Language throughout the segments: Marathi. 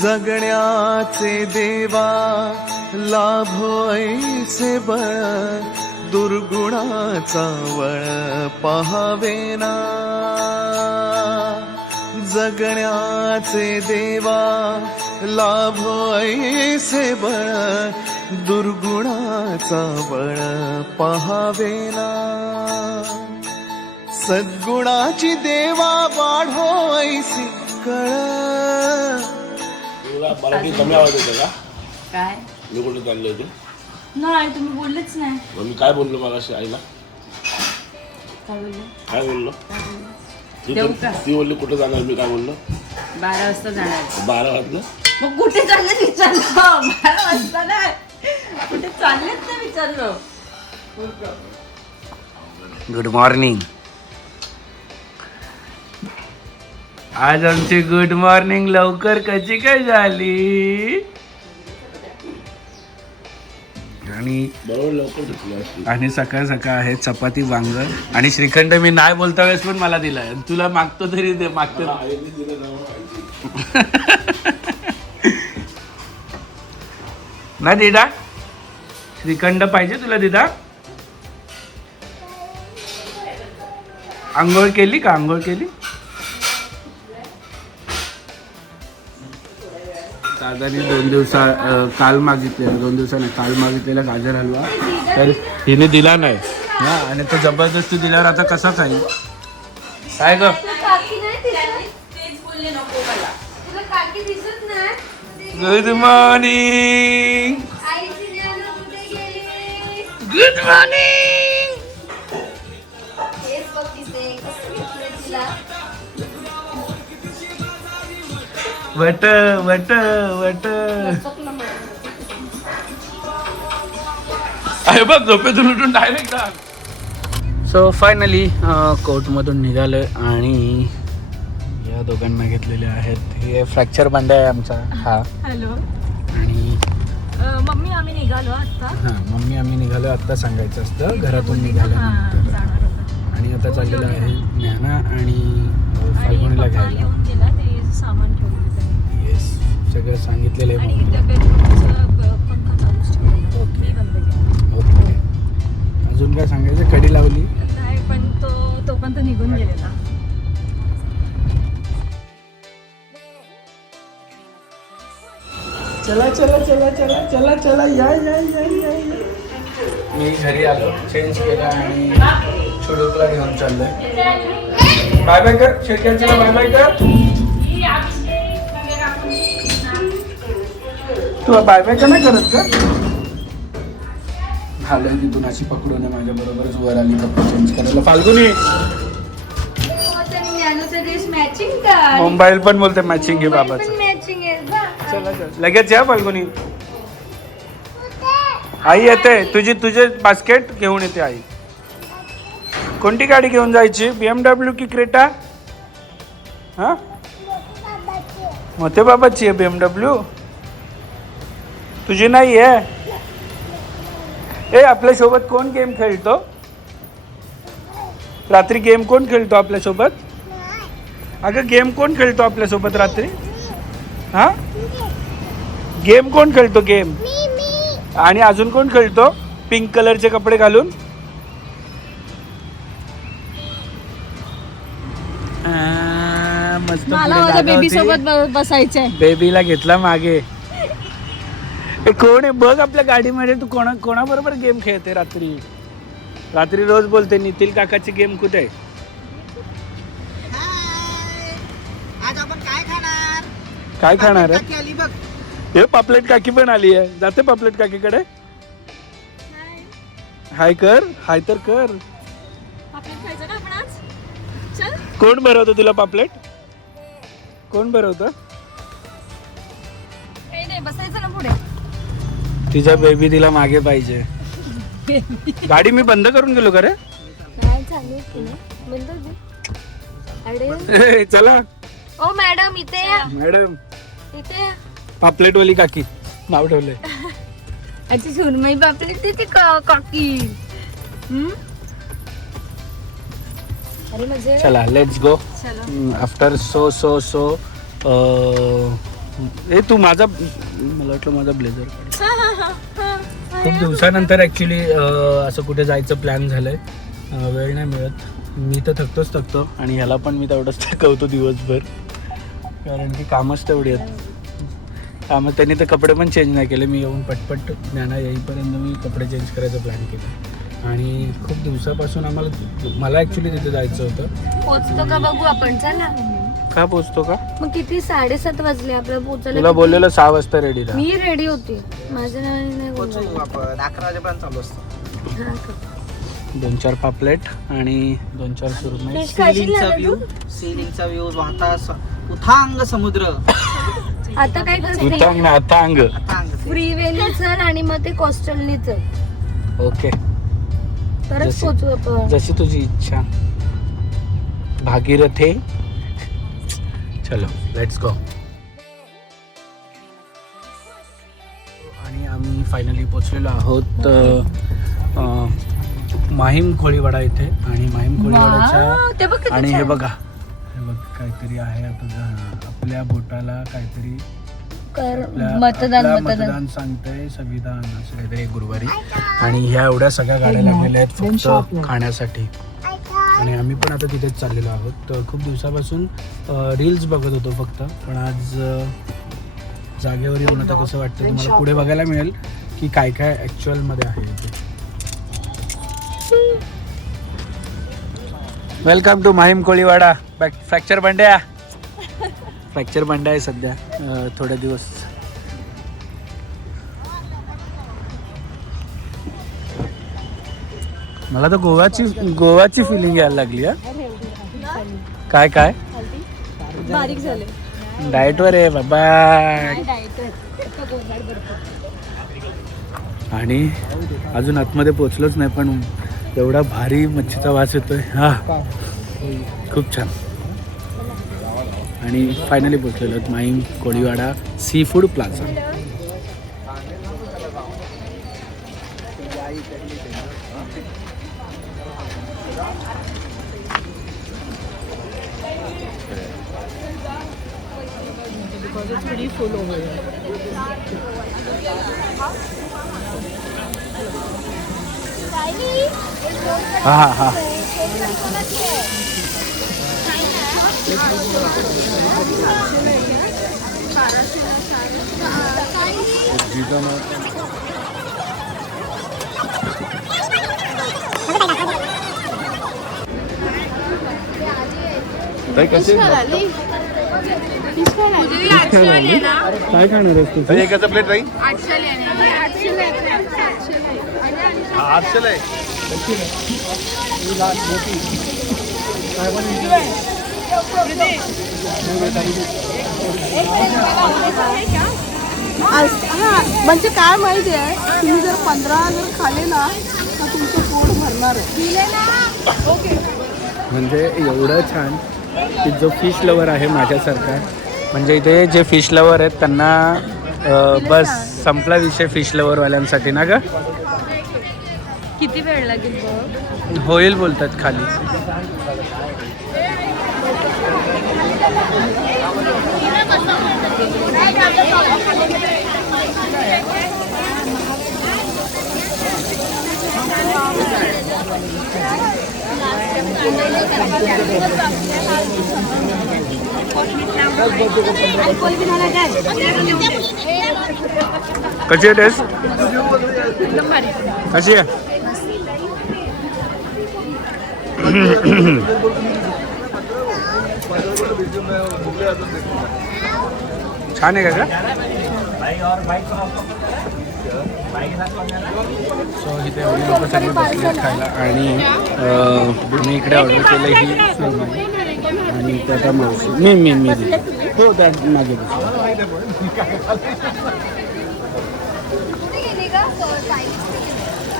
जगण्याचे देवा लाभो ऐसे बळ, दुर्गुणाचा वळ पहावेना. जगण्याचे देवा लाभो ऐसे बळ, दुर्गुणाचा बळ पहावेना. सद्गुणाची देवा वाढो ऐसी कळ. मराठी कमी आवाज येतो का? काय मी कुठे चालले होते? नाही, तुम्ही बोललेच नाही. मग मी काय बोललो मला आईला? काय बोलले? काय बोललो? देऊ का? ती बोलली कुठे जाणार, मी काय बोललो? 12 वाजता जाणार. 12 वाजलं? मग कुठे चालले विचारलं. 12 वाजता नाही, कुठे चाललेच नाही विचारलं. Good morning. आज आमची गुड मॉर्निंग लवकर कशी काय झाली? बरोबर लवकर घेतली असती. आणि सकाळ सकाळ आहे चपाती वांग आणि श्रीखंड. मी नाही बोलता वेळेस पण मला दिलाय. तुला मागतो तरी दे, मागतो. आईने दिलं जाऊन माहिती. ना दिदा, श्रीखंड पाहिजे तुला दिदा? आंघोळ केली का? आंघोळ केली? दादानी 2 काल मागितलेला, 2 दिवसाने काल मागितलेला गाजर हलवा, तर तिने दिला नाही. हा, आणि तो जबरदस्ती दिल्यावर आता कसा खाईल? काय ग? Good morning. Good morning. वट वट वट. अरे बघ, झोपेतून उठून डायरेक्ट. सो फायनली कोर्टमधून निघालोय आणि या दोघांना घेतलेले आहेत. हे फ्रॅक्चर बांधा आहे आमचा हा. हॅलो. आणि मम्मी आम्ही निघालो आता. हां, मम्मी आम्ही निघालो आत्ता सांगायचं असतं, घरातून निघाल्यानंतर. आणि आता चाललेलं आहे ज्ञाना आणि फाल्गुनीला घ्यायला. सामान घेऊन येस, सगळं सांगितलेलं आहे. Okay okay. अजून काय सांगायचं? कडी लावली नाही, पण तो पण निघून गेलेला. चला चला चला चला चला चला या या या या. मी घरी आलो, चेंज केला आणि छोडूकला घेऊन चाललोय. बाय बाय कर शेटक्यांच्या, बाय बाय कर. तू बाय बाय का नाही करत का? झालंय तिथून अशी पकडून माझ्या बरोबरच वर आली कपडे चेंज करायला. फाल्गुनी मोबाईल पण बोलते मॅचिंग घे बाबाचं. चला लगेच या फाल्गुनी. आई येते तुझे बास्केट घेऊन येते आई. कोणती गाडी घेऊन जायची? BMW की क्रेटा? हा, मोठे बाबाची आहे BMW, तुझी नाही आहे. ए, आपल्या सोबत कोण गेम खेळतो रात्री? गेम कोण खेळतो आपल्या सोबत? अगं गेम कोण खेळतो आपल्या सोबत रात्री? हा, गेम कोण खेळतो? गेम आणि अजून कोण खेळतो पिंक कलरचे कपडे घालून? मस्त. बेबी सोबत बसायचंय. बेबीला घेतला मागे. कोण आहे बघ आपल्या गाडीमध्ये? तू कोणाबरोबर गेम खेळते रात्री? रात्री रोज बोलते नितीन काकाची गेम कुठे आहे? आज आपण काय खाणार? काय खाणार आहे? काकी आली बघ. हे पापलेट काकी पण आली आहे. जाते पापलेट काकीकडे. हाय कर, हाय तर कर. कोण भरवतं तुला पापलेट? कोण भरवतं? बसायचं ना पुढे. तिचा बेबी तिला मागे पाहिजे. गाडी मी बंद करून गेलो का रे? चला. ओ मॅडम इथे या. मॅडम इथे या. पापलेट वाली काकी नाव ठेवलंय. अच्छा, सुरमई पापलेट देते काकी. चला लेट्स गो. आफ्टर सो ए तू माझा, मला वाटलं माझा ब्लेझर खूप दिवसानंतर ॲक्च्युली असं कुठे जायचं प्लॅन झालंय. वेळ नाही मिळत. मी तर थकतो आणि ह्याला पण मी तेवढंच थकवतो दिवसभर, कारण की कामच तेवढी आहेत. कामं त्यांनी तर कपडे पण चेंज नाही केले. मी येऊन पटपट ज्ञाना येईपर्यंत मी कपडे चेंज करायचं प्लॅन केलं आणि खूप दिवसापासून मला ॲक्च्युली तिथे जायचं होतं. पोचतो का बघू आपण, चला. का पोचतो का? मग किती 7:30 वाजले आपल्याला पोचायला. तुला बोललेलं 6 वाजता रेडी राहा. मी रेडी होती, माझं नाही पोचू आपण 11 वाजेपर्यंत चालू असतो. 2-4 पापलेट आणि 2-4 सुरमई. सिलिंगचा व्ह्यू वाहता उथांग समुद्र. आता काय करते, उतांग ना अतांग. फ्रीवेनी चल आणि मग ते कोस्टलनी चल. ओके, परत जशी- पोचू आपण. जशी तुझी इच्छा. भागीरथे, चलो लेट्स गो. आणि आम्ही फायनली पोचलेलो आहोत माहीम कोळीवाडा इथे. आणि माहीम वाव, ते बघ कोळीवाड्याच्या किती आणि हे छान. बघा काहीतरी आहे आपल्या बोटाला काहीतरी मतदान सांगतंय, संविधान असं काहीतरी गुरुवारी. आणि ह्या एवढ्या सगळ्या गाड्या लागलेल्या आहेत फक्त खाण्यासाठी. आणि आम्ही पण आता तिथेच चाललेलो आहोत. तर खूप दिवसापासून रील्स बघत होतो फक्त, पण आज जागेवर येऊन आता कसं वाटतं तुम्हाला पुढे बघायला मिळेल की काय काय ॲक्च्युअलमध्ये आहे इथे. Welcome to Mahim Koliwada. Fracture Bandya आहे सध्या थोडे दिवस. मला तर गोवाची फिलिंग यायला लागली. काय बारीक झाले. डाएटवर आहे बाबा. आणि अजून आतमध्ये पोचलोच नाही, पण एवढा भारी मच्छीचा वास येतोय. हा, खूप छान. आणि फायनली पोचलेलो आहोत Mahim Koliwada seafood plaza. हा. कसे काय खाणार आहेस तू? एकाचा प्लेट राहील 800 आहे. म्हणजे काय माहिती आहे, तुम्ही जर 15 जर खाले ना तर तुमचं पोट भरणार आहे. म्हणजे एवढं छान की जो फिश लवर आहे माझ्यासारखा, म्हणजे इथे जे फिश लवर आहेत त्यांना बस संपला विषय फिश लवरवाल्यांसाठी ना ग. किती वेळ लागेल बघ. होईल बोलतात खाली. कशी आहे टेस्ट? कशी आहे? छान आहे का? सो इथे एवढी लोक सगळे बसले खायला. आणि मी इकडे ऑर्डर केलं ही सुरमई आणि त्याचा मावशी मी दिली. हो त्या मागे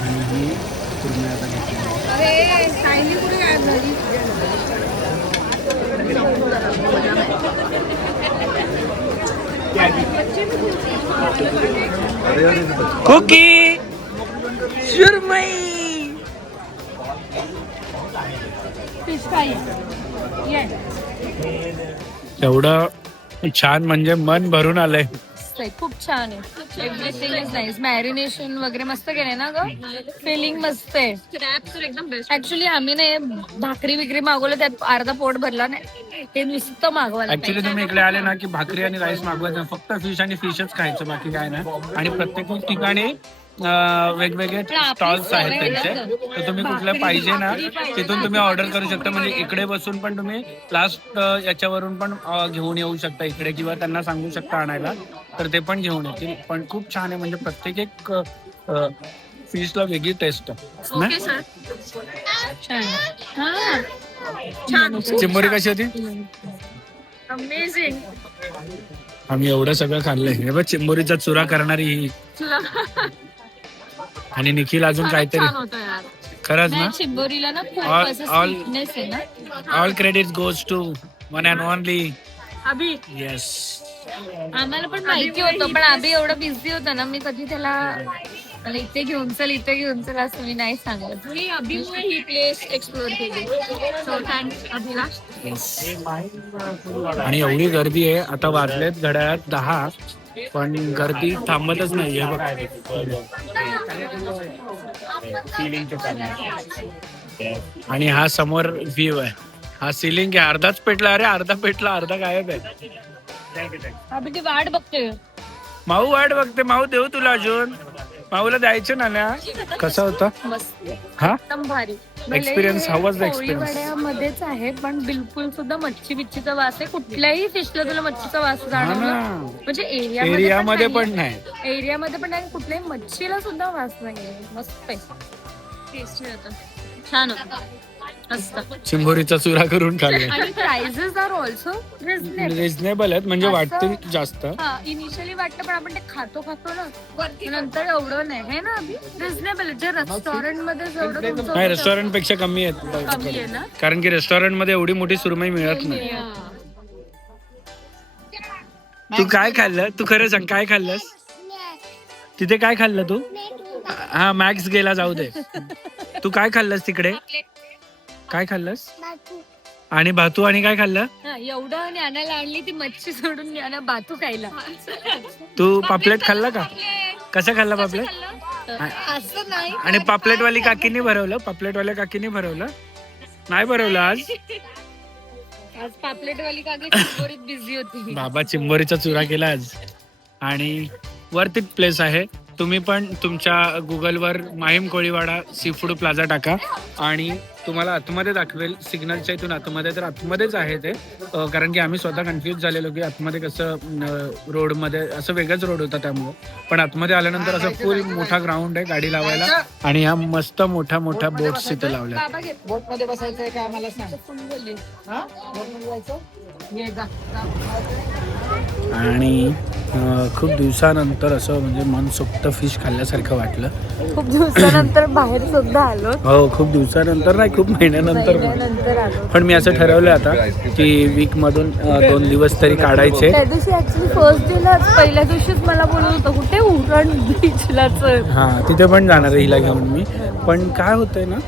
आणि ही सुरमई आता घेतली. कुकी सुरमई एवढं छान म्हणजे मन भरून आलंय. खूप छान आहे. Everything is nice. मॅरिनेशन वगैरे मस्त केलंय ना ग. फिलिंग मस्त आहे. ऍक्च्युली आम्ही नाही भाकरी विक्री मागवलं, त्यात अर्धा पोट भरला नाही. ते नुसतं मागवायला ऍक्च्युली तुम्ही इकडे आले ना की भाकरी आणि राईस मागवायचं, फक्त फिश आणि फिशच खायचं, बाकी काय नाही. आणि प्रत्येक ठिकाणी वेगवेगळे स्टॉल्स आहेत त्यांचे, तर तुम्ही कुठलं पाहिजे ना तिथून तुम्ही ऑर्डर करू शकता. म्हणजे इकडे बसून पण तुम्ही लास्ट याच्यावरून पण घेऊन येऊ शकता इकडे, किंवा त्यांना सांगू शकता आणायला, तर ते पण घेऊन येतील. पण खूप छान आहे, म्हणजे प्रत्येक एक फिशला वेगळी टेस्ट आहे. चिंबोरी कशी होती? अमेझिंग. आम्ही एवढं सगळं खाल्लंय. हे बघ चिंबोरीचा चुरा करणारी ही, आणि निखिल अजून काहीतरी. खरंच ना, चिंबोरीला ना खूप All- असं all- sweetness आहे ना. All credit goes to one and only Abhi. Yes. आम्हाला पण माहिती होतं, पण अभि एवढं बिझी होता ना, मी कधी त्याला मला इथे घेऊन चल इथे घेऊन चल असं मी नाही सांगत. मी अभिमुळे ही प्लेस एक्सप्लोर केली. So thanks अभिला. आणि एवढी गर्दी आहे. आता वाजलेत घड्याळात 10, पण गर्दी थांबतच नाहीये बघ. आणि हा समोर व्ह्यू आहे, हा सिलिंग आहे. अर्धाच पेटला, अरे अर्धा पेटला, अर्धा गायब आहे. अभि ती वाट बघते. माऊ वाट बघते. माऊ देऊ तुला अजून, माऊला द्यायचं ना. कसा होता मस्त हा एकदम भारी एक्सपिरियन्स? हाऊ वाज द एक्सपिरियन्स? वड्यामध्येच आहे, पण बिलकुल सुद्धा मच्छी बिच्छीचा वास आहे. कुठल्याही फिशला तुला मच्छीचा वास जाणवला म्हणजे एरियामध्ये पण नाही. एरियामध्ये पण नाही, कुठल्याही मच्छीला सुद्धा वास नाही. मस्त आहे, टेस्टी होतं, छान होतं, मस्त. चिंबोरीचा चुरा करून खाल्ला. आणि प्राइसेस आर ऑल्सो रिझनेबल आहेत, म्हणजे वाटतील जास्त. इनिशियली वाटतं, पण आपण ते खातो ना, नंतर एवढं नाही आहे ना. रिझनेबल जे रेस्टॉरंट मध्ये जेवढं तुमचं नाही, रेस्टॉरंट पेक्षा कमी कमी आहे आहेत, ना. कारण की रेस्टॉरंट मध्ये एवढी मोठी सुरमई मिळत नाही. तू काय खाल्लं? तू खरं सांग, काय खाल्लंस तिथे? काय खाल्लं तू? हा, मॅक्स गेला, जाऊ दे. तू काय खाल्लंस तिकडे? काय खाल्लंस? आणि भातू. आणि काय खाल्लं? एवढं ज्ञानाला आणली ती मच्छी सोडून ज्ञाना भातू खायला. तू पापलेट खाल्ला का? कसा खाल्ला पापलेट? असं नाही. आणि पापलेटवाली काकीने भरवलं? पापलेटवाल्या काकीने भरवलं? नाही भरवलं आज. आज पापलेटवाली काकी चिंबोरीत बिझी होती. बाबा चिंबोरीचा चुरा केला आज. आणि वर्थ इट प्लेस आहे. तुम्ही पण तुमच्या गुगलवर Mahim Koliwada seafood plaza टाका आणि तुम्हाला आतमध्ये दाखवेल. सिग्नलच्या इथून आतमध्ये, तर आतमध्येच आहे ते, कारण की आम्ही स्वतः कन्फ्यूज झालेलो की आतमध्ये कसं रोडमध्ये असं वेगळाच रोड होता त्यामुळं. पण आतमध्ये आल्यानंतर असं फुल मोठा ग्राउंड आहे गाडी लावायला, आणि ह्या मस्त मोठ्या मोठ्या बोट्स इथे लावल्या. बोट मध्ये बसायचंय का आम्हाला सांग. बोट मध्ये जायचं. आणि खूप दिवसानंतर असं म्हणजे मनसोक्त फिश खाल्ल्यासारखं वाटलं. खूप दिवसानंतर बाहेर सुद्धा आलो. हो, खूप दिवसानंतर नाही, खूप महिन्यानंतर आलो. पण मी असं ठरवलं आता की वीक मधून 2 दिवस तरी काढायचे. त्या दिवशी ऍक्च्युली फर्स्ट डेलाच पहिल्या दिवशीच मला बोलत होतं कुठे उरण बीचलाच. हा, तिथे पण जाणार आहे हिला घेऊन मी. पण काय होतंय ना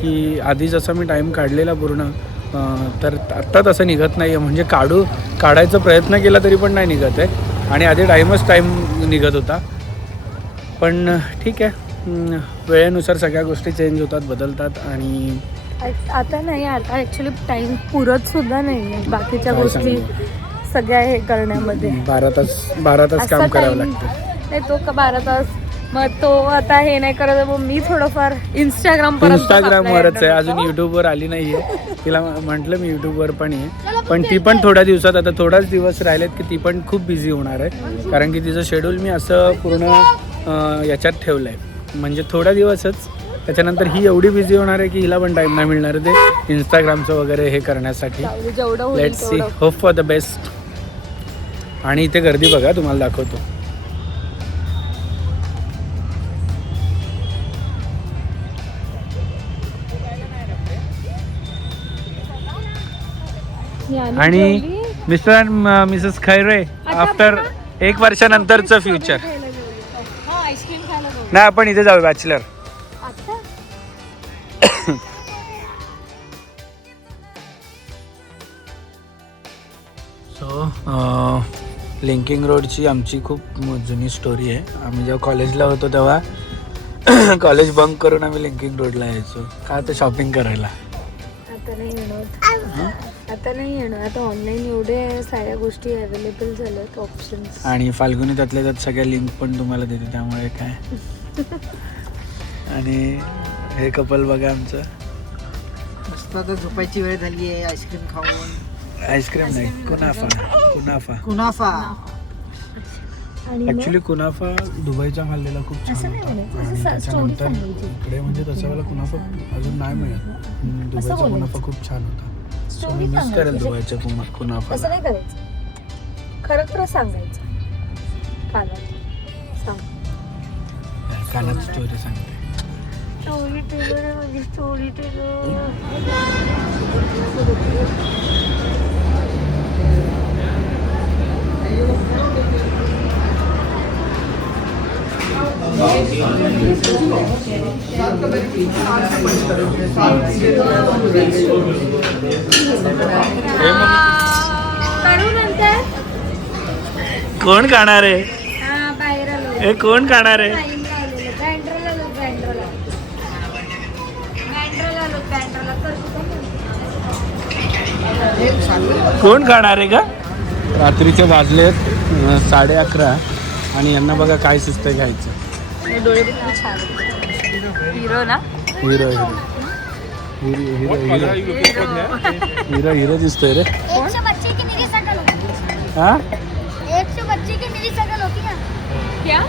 की आधी जसा मी टाइम काढलेला पूर्ण, तर आत्ता तसं निघत नाही आहे. म्हणजे काढायचा प्रयत्न केला तरी पण नाही निघत आहे. आणि आधी टाईम निघत होता. पण ठीक आहे, वेळेनुसार सगळ्या गोष्टी चेंज होतात, बदलतात. आणि आता नाही, आता ॲक्च्युली टाइम पुरत सुद्धा नाही आहे बाकीच्या काय गोष्टी सगळ्या हे करण्यामध्ये. 12 तास काम करावं लागतं. नाही, तो का 12 तास, मग तो आता हे नाही करत. मग मी थोडंफार इंस्टाग्रामवरच आहे, अजून युट्यूबवर आली नाही आहे. तिला म्हटलं मी युट्यूबवर पण आहे, पण ती पण थोड्या दिवसात, आता थोडाच दिवस राहिलेत की ती पण खूप बिझी होणार आहे. कारण की तिचं शेड्यूल मी असं पूर्ण याच्यात ठेवलं आहे, म्हणजे थोड्या दिवसच. त्याच्यानंतर ही एवढी बिझी होणार आहे की हिला पण टाईम नाही मिळणार आहे ते इंस्टाग्रामचं वगैरे हे करण्यासाठी. Let's see, hope for the best. आणि इथे गर्दी बघा, तुम्हाला दाखवतो. आणि mister and Mrs Khaire after 1 वर्षानंतरचं फ्युचर. नाही, आपण इथे जाऊ बॅचलर. सो सो लिंकिंग रोडची आमची खूप जुनी स्टोरी आहे. आम्ही जेव्हा कॉलेजला होतो तेव्हा कॉलेज बंक करून आम्ही लिंकिंग रोडला यायचो का तर शॉपिंग करायला. आता नाही येणार, आता नाही येणार. आता ऑनलाईन एवढे साऱ्या गोष्टी अवेलेबल झाल्यात, ऑप्शन्स. आणि फाल्गुनी त्यातल्या त्यात सगळ्या लिंक पण तुम्हाला देते त्यामुळे काय. आणि हे कपल बघा आमचं. मस्त आता झोपायची वेळ झाली आहे. आईस्क्रीम खाऊन. आईस्क्रीम नाही, कुनाफा. कुनाफा कुनाफा. ऍक्च्युली कुनाफा दुबईचा खाल्लेला खूप छान होता. आणि त्याच्यानंतर इकडे म्हणजे तसा मला कुनाफा अजून नाही मिळत. दुबईचा कुनाफा खूप छान होता. सो मी मिस करेल दुबईच्या कुनाफा. असं नाही करायचं, खरं खरं सांगायचं. सांग कानाची स्टोरी सांगते. स्टोरी टेलर, माझी स्टोरी टेलर. कोण खाणार आहे? बाहेर आलो. हे कोण खाणार आहे? बँड्राला आलो, बँड्राला. बँड्राला आलो, बँड्राला. कोण खाणार आहे का? रात्रीचे वाजलेत 11:30 आणि यांना बघा काय सुचतं घ्यायचं. डोळे किती छान. हिरो ना? Hero hero hero hero hero hero दिसतोय रे. 100 बच्चे की मेरी शकल होती. हा 100 बच्चे की मेरी शकल होती ना. क्या?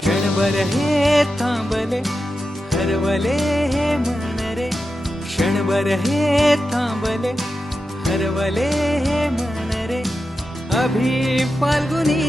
क्षणभर हे थांबले हरवले हे मन रे. क्षणभर हे थांबले हरवले हे मन रे. अभि फाल्गुनी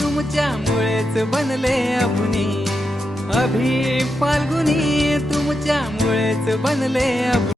तुमच्यामुळेच बनले अभुनी. अभि फाल्गुनी तुमच्यामुळेच बनले अभुनी.